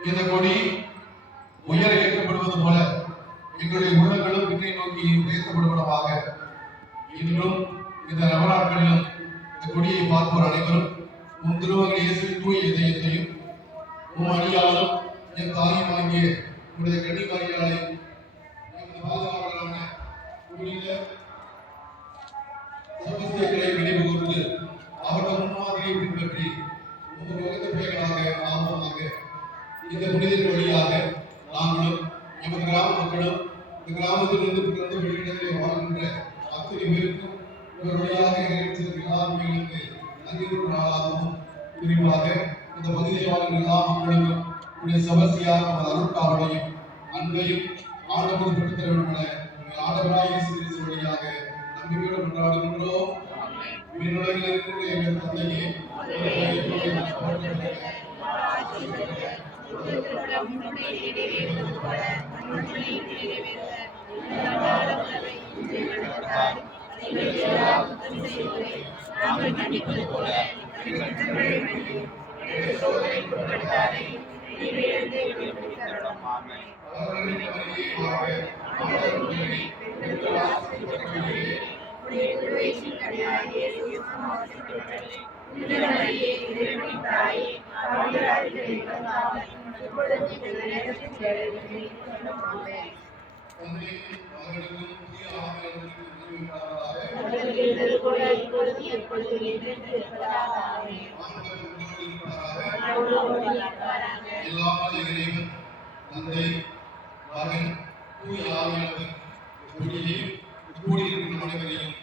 இந்த கொடி உயர ஏற்றப்படுவது போல எங்களுடைய உள்ளங்களும் பின்னை நோக்கி உயர்த்தப்படுவதாக. இன்றும் இந்த நவநாட்களிலும் இந்த கொடியை பார்ப்போர் அனைவரும் உன் திருமகன் இயேசுவின் தூய இதயத்தையும் உன் அடியாலும் என் தாயும் ஆகிய உடைய கன்னிமாரியாலை எமது பாதுகாவலரான புனித செபஸ்தியரை நினைவு கூர்ந்து அவர்கள் முன்மாதிரியை பின்பற்றி உங்கள் உலக பிள்ளைகளாக ஆர்வமாக இந்த புனிதத்தின் வழியாக நாங்களும் எமது கிராம மக்களும் இந்த கிராமத்திலிருந்து பிறந்து வெளியிடங்களில் வாழ்கின்ற அத்தனை பேருக்கும் இவர் வழியாக நிறைவேற்றிருக்கிற எல்லாருமைகளுக்கு நன்றி நாளாகவும் குறிப்பாக இந்த பகுதியில் வாழ்கிற எல்லா மக்களுக்கும் உடைய செபஸ்தியார் நமது அருட்காவலையும் அன்பையும் ஆண்டவர் பெற்றுத்தர வேண்டும் என ஆண்டவராய் இயேசு கிறிஸ்து வழியாக நம்பிக்கையோடு கொண்டாடுகின்றோம். விண்ணுலகில் இருக்கிற எங்கள் தந்தையே, தந்தை மகன் தூய ஆவியானவர் கூடியிருக்கும் அனைவரையும்